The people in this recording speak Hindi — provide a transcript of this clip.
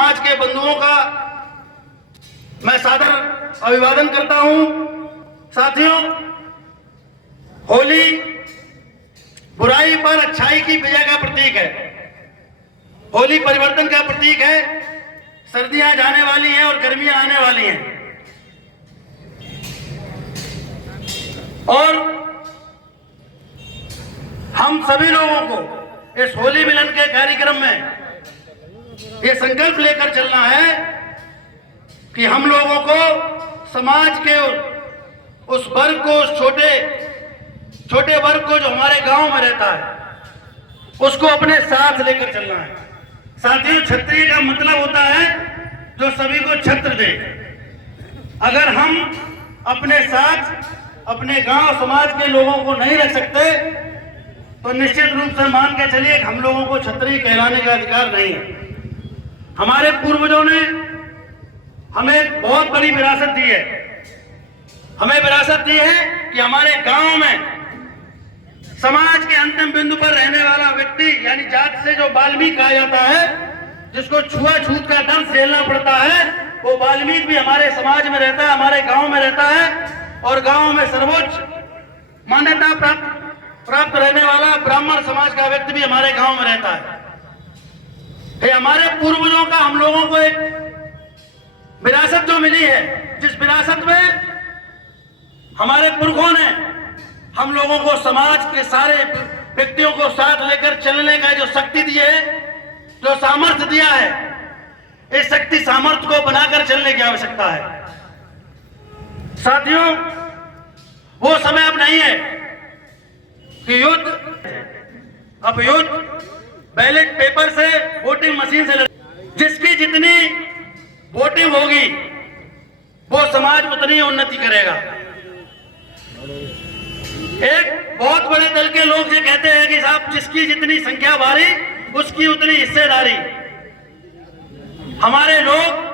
समाज के बंधुओं का मैं सादर अभिवादन करता हूं। साथियों, होली बुराई पर अच्छाई की विजय का प्रतीक है। होली परिवर्तन का प्रतीक है। सर्दियां जाने वाली हैं और गर्मियां आने वाली हैं, और हम सभी लोगों को इस होली मिलन के कार्यक्रम में ये संकल्प लेकर चलना है कि हम लोगों को समाज के उस वर्ग को, उस छोटे वर्ग को जो हमारे गांव में रहता है, उसको अपने साथ लेकर चलना है। साथियों, क्षत्रिय का मतलब होता है जो सभी को छत्र दे। अगर हम अपने साथ अपने गांव समाज के लोगों को नहीं रख सकते तो निश्चित रूप से मान के चलिए हम लोगों को क्षत्रिय कहलाने का अधिकार नहीं है। हमारे पूर्वजों ने हमें बहुत बड़ी विरासत दी है। हमें विरासत दी है कि हमारे गांव में समाज के अंतिम बिंदु पर रहने वाला व्यक्ति, यानी जात से जो वाल्मीकि कहा जाता है, जिसको छुआछूत का दंश झेलना पड़ता है, वो वाल्मीकि भी हमारे समाज में रहता है, हमारे गांव में रहता है। और गांव में सर्वोच्च मान्यता प्राप्त रहने वाला ब्राह्मण समाज का व्यक्ति भी हमारे गांव में रहता है। हमारे पूर्वजों का हम लोगों को एक विरासत जो मिली है, जिस विरासत में हमारे पुरखों ने हम लोगों को समाज के सारे व्यक्तियों को साथ लेकर चलने का जो शक्ति दी है, जो सामर्थ्य दिया है, इस शक्ति सामर्थ्य को बनाकर चलने की आवश्यकता है। साथियों, वो समय अब नहीं है कि अब युद्ध बैलेट पेपर से, वोटिंग मशीन से जिसकी जितनी वोटिंग होगी वो समाज उतनी उन्नति करेगा। एक बहुत बड़े दल के लोग ये कहते हैं कि साहब जिसकी जितनी संख्या भारी उसकी उतनी हिस्सेदारी। हमारे लोग